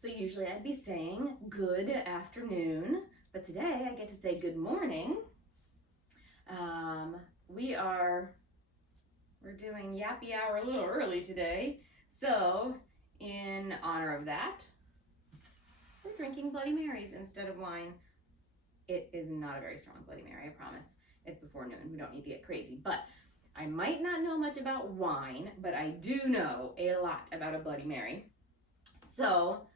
So usually I'd be saying good afternoon, but today I get to say good morning. We're doing Yappy Hour a little early today, so in honor of that, we're drinking Bloody Marys instead of wine. It is not a very strong Bloody Mary, I promise. It's before noon, we don't need to get crazy, but I might not know much about wine, but I do know a lot about a Bloody Mary. So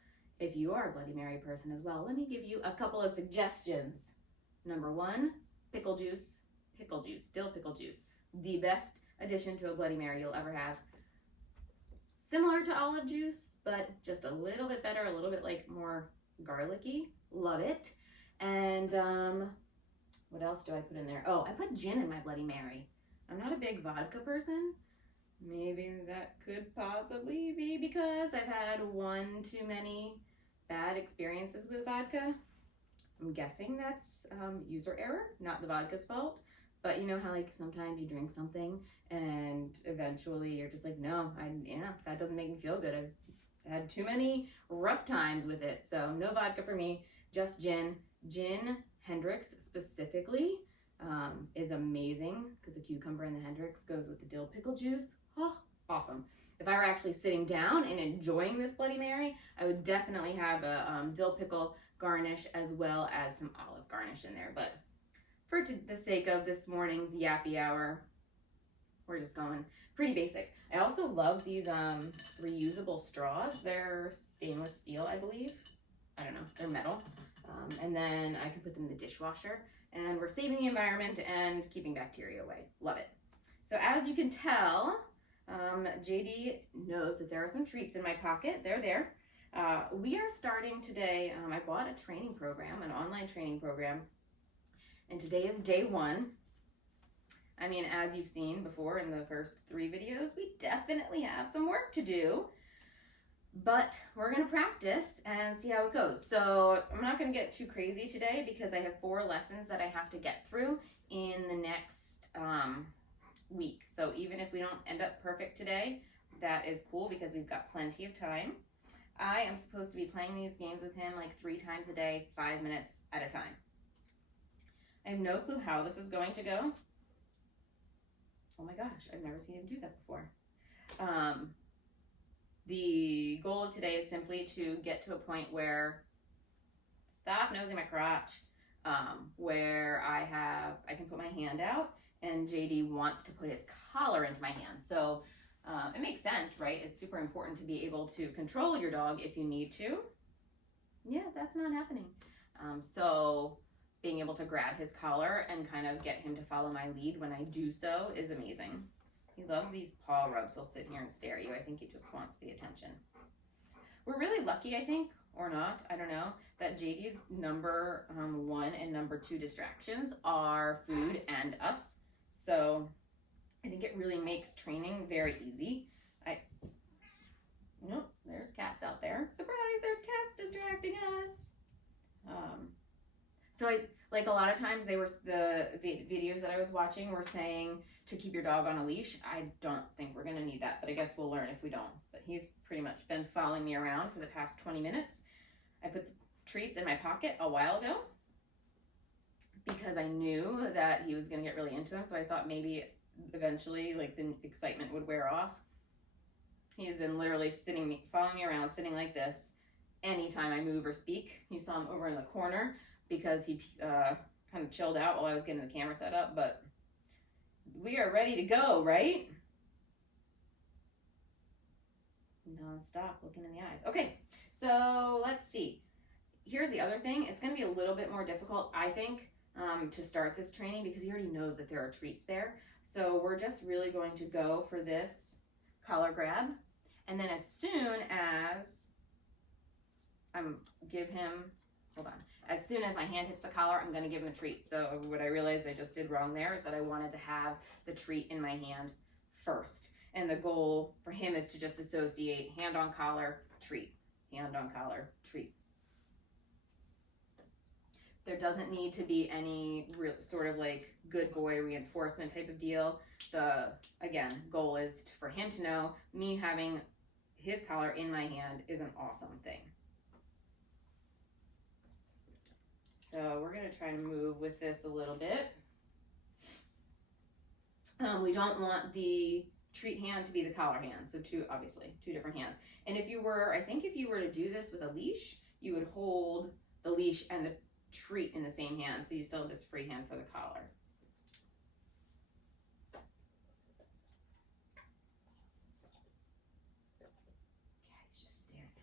if you are a Bloody Mary person as well, let me give you a couple of suggestions. Number one, pickle juice, dill pickle juice. The best addition to a Bloody Mary you'll ever have. Similar to olive juice, but just a little bit better, a little bit like more garlicky. Love it. And what else do I put in there? Oh, I put gin in my Bloody Mary. I'm not a big vodka person. Maybe that could possibly be because I've had one too many bad experiences with vodka. I'm guessing that's user error, not the vodka's fault. But you know how like sometimes you drink something and eventually you're just like, no, that doesn't make me feel good. I've had too many rough times with it. So no vodka for me, just gin. Gin Hendrix specifically is amazing because the cucumber and the Hendrix goes with the dill pickle juice. Oh, awesome. If I were actually sitting down and enjoying this Bloody Mary, I would definitely have a dill pickle garnish as well as some olive garnish in there. But for the sake of this morning's Yappy Hour, we're just going pretty basic. I also love these reusable straws. They're stainless steel, I believe. I don't know, they're metal. And then I can put them in the dishwasher. And we're saving the environment and keeping bacteria away. Love it. So as you can tell, JD knows that there are some treats in my pocket. They're there. We are starting today. I bought a training program, an online training program. And today is day one. I mean, as you've seen before in the first 3 videos, we definitely have some work to do. But we're going to practice and see how it goes. So I'm not going to get too crazy today because I have 4 lessons that I have to get through in the next week. So even if we don't end up perfect today, that is cool because we've got plenty of time. I am supposed to be playing these games with him like 3 times a day, 5 minutes at a time. I have no clue how this is going to go. Oh my gosh, I've never seen him do that before. The goal of today is simply to get to a point where, stop nosing my crotch, where I can put my hand out and JD wants to put his collar into my hand. So it makes sense, right? It's super important to be able to control your dog if you need to. Yeah, that's not happening. So being able to grab his collar and kind of get him to follow my lead when I do so is amazing. He loves these paw rubs. He'll sit here and stare at you. I think he just wants the attention. We're really lucky, I think, or not, I don't know, that JD's number 1 and number 2 distractions are food and us. So I think it really makes training very easy. Nope, there's cats out there. Surprise, there's cats distracting us. So like a lot of times the videos that I was watching were saying to keep your dog on a leash. I don't think we're gonna need that, but I guess we'll learn if we don't. But he's pretty much been following me around for the past 20 minutes. I put the treats in my pocket a while ago because I knew that he was gonna get really into them. So I thought maybe eventually like the excitement would wear off. He has been literally following me around, sitting like this anytime I move or speak. You saw him over in the corner because he kind of chilled out while I was getting the camera set up, but we are ready to go, right? Non-stop looking in the eyes. Okay, so let's see. Here's the other thing. It's going to be a little bit more difficult, I think, to start this training because he already knows that there are treats there. So we're just really going to go for this collar grab. And then as soon as as soon as my hand hits the collar, I'm going to give him a treat. So what I realized I just did wrong there is that I wanted to have the treat in my hand first. And the goal for him is to just associate hand on collar, treat, hand on collar, treat. There doesn't need to be any real sort of like good boy reinforcement type of deal. The, again, goal is for him to know me having his collar in my hand is an awesome thing. to try and move with this a little bit. We don't want the treat hand to be the collar hand, so obviously two different hands. And if you were, I think if you were to do this with a leash, you would hold the leash and the treat in the same hand, so you still have this free hand for the collar. Yeah, he's just staring at it.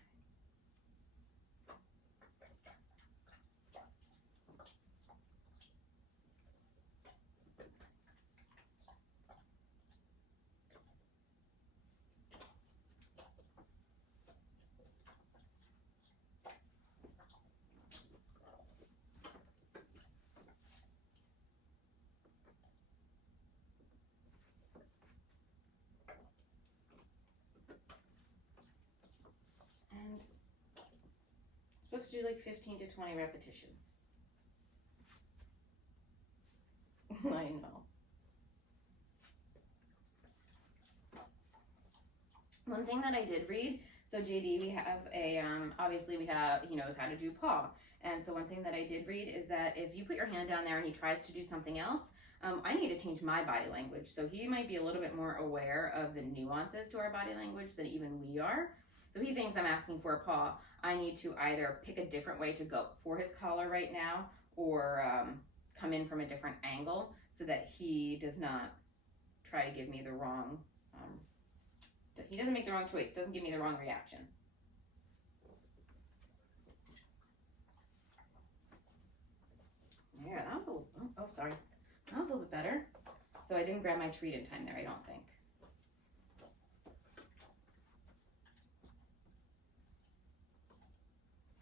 And supposed to do like 15 to 20 repetitions. I know. One thing that I did read, so JD, we have a, obviously he knows how to do paw. And so one thing that I did read is that if you put your hand down there and he tries to do something else, I need to change my body language. So he might be a little bit more aware of the nuances to our body language than even we are. So he thinks I'm asking for a paw. I need to either pick a different way to go for his collar right now, or come in from a different angle so that he does not try to give me the wrong, he doesn't make the wrong choice, doesn't give me the wrong reaction. Yeah, that was a little, oh, sorry. That was a little bit better. So I didn't grab my treat in time there, I don't think.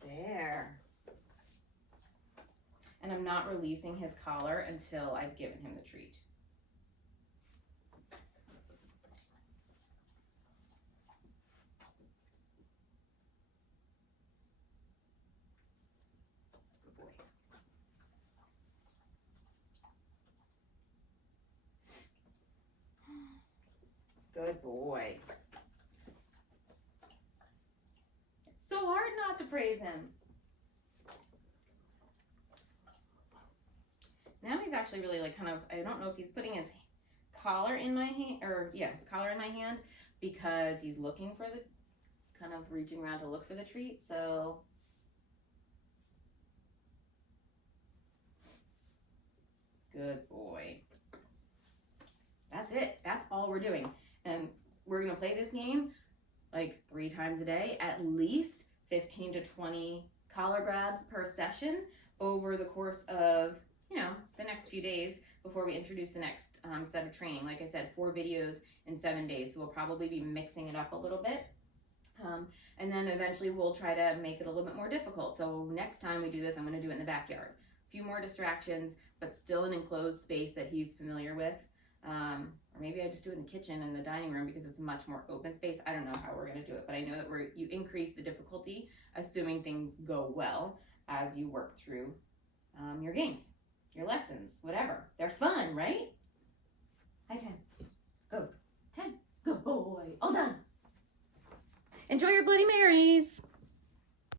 There. And I'm not releasing his collar until I've given him the treat. Good boy. Good boy. It's so hard not to praise him. Now he's actually really like kind of, I don't know if he's putting his collar in my hand, or yeah, his collar in my hand, because he's looking for the, kind of reaching around to look for the treat, so. Good boy. That's it, that's all we're doing. And we're gonna play this game like 3 times a day, at least 15 to 20 collar grabs per session over the course of, the next few days before we introduce the next set of training. Like I said, 4 videos in 7 days, so we'll probably be mixing it up a little bit. And then eventually we'll try to make it a little bit more difficult. So next time we do this, I'm gonna do it in the backyard. A few more distractions, but still an enclosed space that he's familiar with. Or maybe I just do it in the kitchen and the dining room because it's much more open space. I don't know how we're gonna do it, but I know that you increase the difficulty, assuming things go well as you work through your games, your lessons, whatever. They're fun, right? Hi, 10. Go. 10. Good boy. All done. Enjoy your Bloody Marys.